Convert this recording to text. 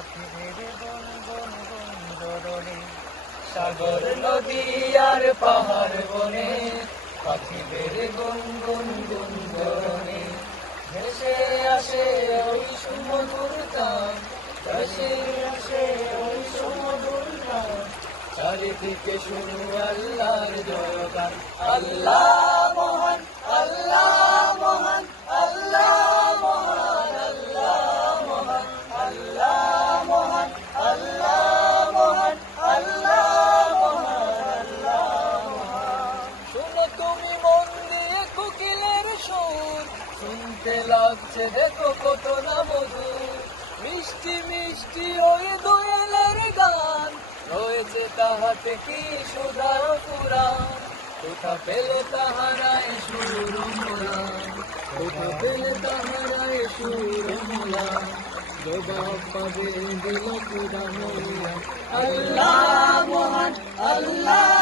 সাথী সাগর নদী আর পাহাড় বনে। পাখি বেড়ে গুন গুন গুন গরণে ভেসে আসে ওই সুমধুর ভেসে আসে ওই সুমধুর চারিদিকে শুনু আল্লাহর জয়গান আল্লাহ শুনতে লাগছে, দেখো কত না মধুর। মিষ্টি মিষ্টি ওই দোয়েলের গান। রয়েছে তাহাতে কি সুধা পুরাণ? কোথা পেলে তাহারায় সুর মোলান কোথা পেলে তাহারায় সুর জবাব পাবে দিল পুরা মোলা আল্লাহ মহান, আল্লাহ